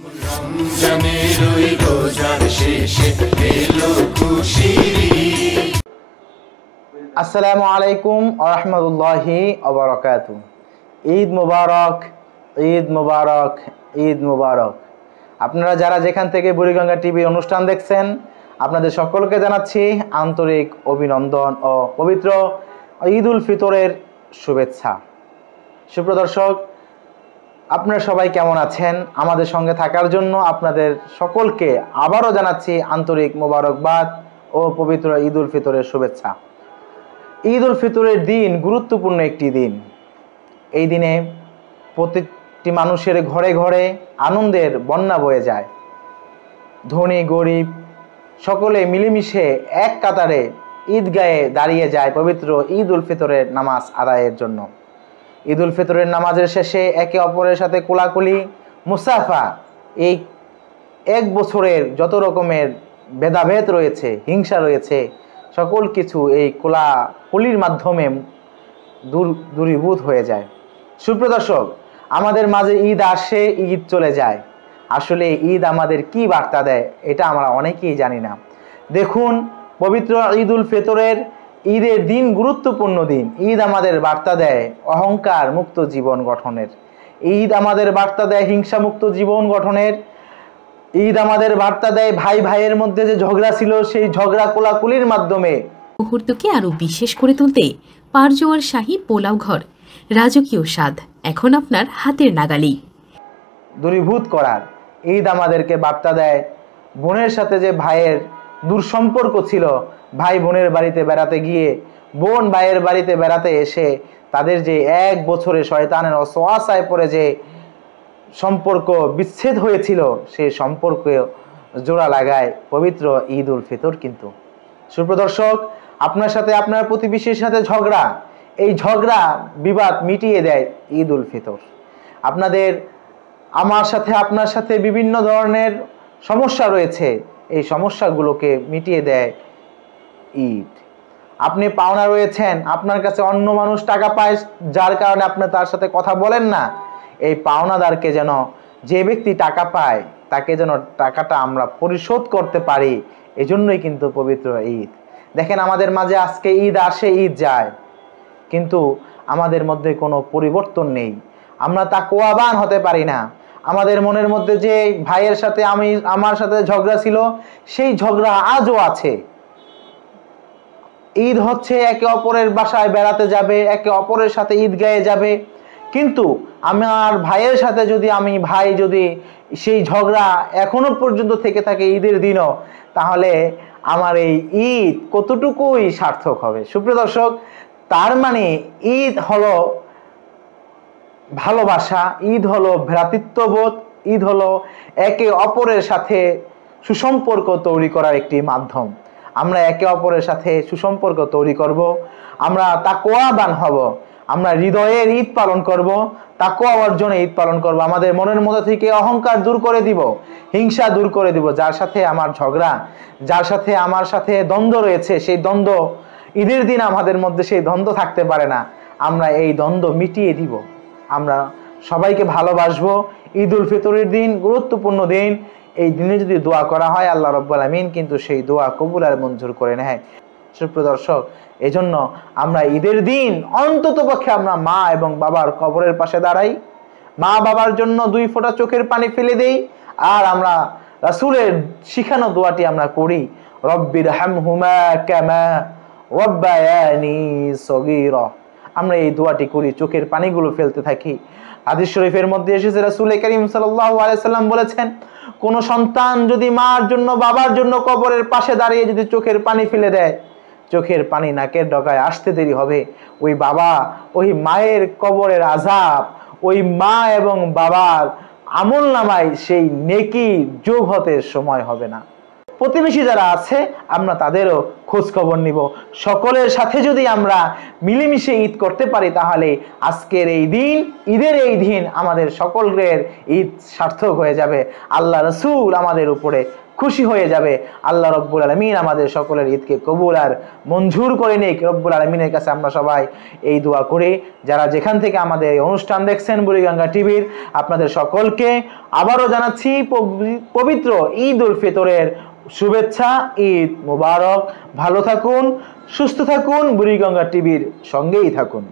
রমজানের ওই রোজার শেষে এলো খুশির ঈদ। আসসালামু আলাইকুম ওয়া রাহমাতুল্লাহি ওয়া বারাকাতুহু। ঈদ মুবারক, ঈদ মুবারক, ঈদ মুবারক। আপনারা যারা যেখান থেকে বুড়িগঙ্গা টিভির অনুষ্ঠান দেখছেন, আপনাদের সকলকে জানাচ্ছি আন্তরিক অভিনন্দন ও পবিত্র ঈদ উল ফিতরের শুভেচ্ছা। সুপ্রদর্শক, আপনারা সবাই কেমন আছেন? আমাদের সঙ্গে থাকার জন্য আপনাদের সকলকে আবারও জানাচ্ছি আন্তরিক মোবারকবাদ ও পবিত্র ঈদ উল ফিতরের শুভেচ্ছা। ঈদ উল ফিতরের দিন গুরুত্বপূর্ণ একটি দিন। এই দিনে প্রত্যেকটি মানুষের ঘরে ঘরে আনন্দের বন্যা বয়ে যায়। ধনী গরিব সকলে মিলেমিশে এক কাতারে ঈদগাহে দাঁড়িয়ে যায় পবিত্র ঈদ উল ফিতরের নামাজ আদায়ের জন্য। ঈদ উল ফিতরের নামাজের শেষে একে অপরের সাথে কোলাকুলি, মুসাফা, এই এক বছরের যত রকমের ভেদাভেদ রয়েছে, হিংসা রয়েছে, সকল কিছু এই কোলাকুলির মাধ্যমে দূরীভূত হয়ে যায়। সুপ্রদর্শক, আমাদের মাঝে ঈদ আসে, ঈদ চলে যায়। আসলে ঈদ আমাদের কি বার্তা দেয় এটা আমরা অনেকেই জানি না। দেখুন, পবিত্র ঈদ উল ফিতরের ঈদের দিন গুরুত্বপূর্ণ দিন। ঈদ আমাদের বার্তা দেয় অহংকার মুক্ত জীবন গঠনের। ঈদ আমাদের বার্তা দেয় হিংসা মুক্ত জীবন গঠনের। ঈদ আমাদের বার্তা দেয় ভাই ভাইয়ের মধ্যে যে ঝগড়া ছিল সেই ঝগড়া কোলাকুলির মাধ্যমে মুহূর্তকে আরো বিশেষ করে তুলতে পারজোয়ার শাহী পোলাও ঘর, রাজকীয় স্বাদ এখন আপনার হাতের নাগালেই দূরীভূত করার। ঈদ আমাদেরকে বার্তা দেয় বোনের সাথে যে ভাইয়ের দুঃসম্পর্ক ছিল, ভাই বোনের বাড়িতে বেড়াতে গিয়ে বোন ভাইয়ের বাড়িতে বেড়াতে এসে তাদের যে এক বছরে শয়তানের অসওয়াসায় পড়ে যে সম্পর্ক বিচ্ছেদ হয়েছিল, সেই সম্পর্ক জোড়া লাগায় পবিত্র ঈদ উল ফিতর। কিন্তু সুপ্রদর্শক, আপনার সাথে আপনার প্রতিবেশীর সাথে ঝগড়া, এই ঝগড়া বিবাদ মিটিয়ে দেয় ঈদ উল ফিতর। আমার সাথে আপনার সাথে বিভিন্ন ধরনের সমস্যা রয়েছে, এই সমস্যাগুলোকে মিটিয়ে দেয় ঈদ। আপনি পাওনা রয়েছেন, আপনার কাছে অন্য মানুষ টাকা পায়, যার কারণে আপনি তার সাথে কথা বলেন না। এই পাওনাদারকে যেন, যে ব্যক্তি টাকা পায় তাকে যেন টাকাটা আমরা পরিশোধ করতে পারি, এজন্যই কিন্তু পবিত্র ঈদ। দেখেন, আমাদের মাঝে আজকে ঈদ আসে, ঈদ যায়, কিন্তু আমাদের মধ্যে কোনো পরিবর্তন নেই। আমরা তাকওয়াবান হতে পারি না। আমাদের মনের মধ্যে যে ভাইয়ের সাথে আমার সাথে ঝগড়া ছিল, সেই ঝগড়া আজও আছে। ঈদ হচ্ছে একে অপরের বাসায় বেড়াতে যাবে, একে অপরের সাথে ঈদগাহে যাবে, কিন্তু আমার ভাইয়ের সাথে যদি যদি সেই ঝগড়া এখনো পর্যন্ত থেকে থাকে ঈদের দিনও, তাহলে আমার এই ঈদ কতটুকুই সার্থক হবে। সুপ্রিয় দর্শক, তার মানে ঈদ হলো ভালোবাসা, ঈদ হলো ভ্রাতৃত্ববোধ, ঈদ হলো একে অপরের সাথে সুসম্পর্ক তৈরি করার একটি মাধ্যম। আমরা একে অপরের সাথে সুসম্পর্ক তৈরি করব, আমরা তাকওয়াবান হব, আমরা হৃদয়ের ঈদ পালন করব, তাকওয়া অর্জনে ঈদ পালন করব। আমাদের মনের মধ্যে থেকে অহংকার দূর করে দিব, হিংসা দূর করে দিব। যার সাথে আমার ঝগড়া, যার সাথে আমার সাথে দ্বন্দ্ব রয়েছে, সেই দ্বন্দ্ব ঈদের দিন আমাদের মধ্যে সেই দ্বন্দ্ব থাকতে পারে না, আমরা এই দ্বন্দ্ব মিটিয়ে দিব। আমরা সবাইকে ভালোবাসবো। ঈদ উল ফিতরের দিন গুরুত্বপূর্ণ দিন। এই দিনে যদি দোয়া করা হয়, আল্লাহ রাব্বুল আমিন কিন্তু সেই দোয়া কবুল আর মঞ্জুর করে নেয়। সুপ্রিয় দর্শক, এই জন্য আমরা ঈদের দিন অন্তত পক্ষে আমরা মা এবং বাবার কবরের পাশে দাঁড়াই, মা বাবার জন্য 2 ফোঁটা চোখের পানি ফেলে দেই, আর আমরা রাসূলের শিখানো দোয়াটি আমরা করি, রব্বির হামহুমা কামা রাব্বায়ানি সগীরা। আমরা এই দোয়াটি করি, চোখের পানিগুলো ফেলতে থাকি। হাদিস শরীফের মধ্যে এসেছে, রাসূল করিম সাল্লাল্লাহু আলাইহি সাল্লাম বলেছেন, কোন সন্তান যদি মার জন্য বাবার জন্য কবরের পাশে দাঁড়িয়ে যদি চোখের পানি ফেলে দেয়, চোখের পানি নাকের ডগায় আসতে দেরি হবে, ওই বাবা ওই মায়ের কবরের আযাব ওই মা এবং বাবার আমলনামায় সেই নেকি যোগ হতে সময় হবে না। প্রতিবেশী যারা আছে আমরা তাদেরও খোঁজ খবর নিব। সকলের সাথে যদি আমরা মিলেমিশে ঈদ করতে পারি, তাহলে আজকের এই দিন, ঈদের এই দিন আমাদের সকলের ঈদ সার্থক হয়ে যাবে। আল্লাহ রাসূল আমাদের উপরে খুশি হয়ে যাবে। আল্লাহ রব্বুল আলামিন আমাদের সকলের ঈদকে কবুল আর মঞ্জুর করে নিক। রব্বুল আলামিনের কাছে আমরা সবাই এই দোয়া করি। যারা যেখান থেকে আমাদের এই অনুষ্ঠান দেখছেন বুড়িগঙ্গা টিভির, আপনাদের সকলকে আবারও জানাচ্ছি পবিত্র ঈদ উল ফিতরের শুভেচ্ছা। ঈদ মুবারক। ভালো থাকুন, সুস্থ থাকুন, বুড়িগঙ্গা টিভির সঙ্গেই থাকুন।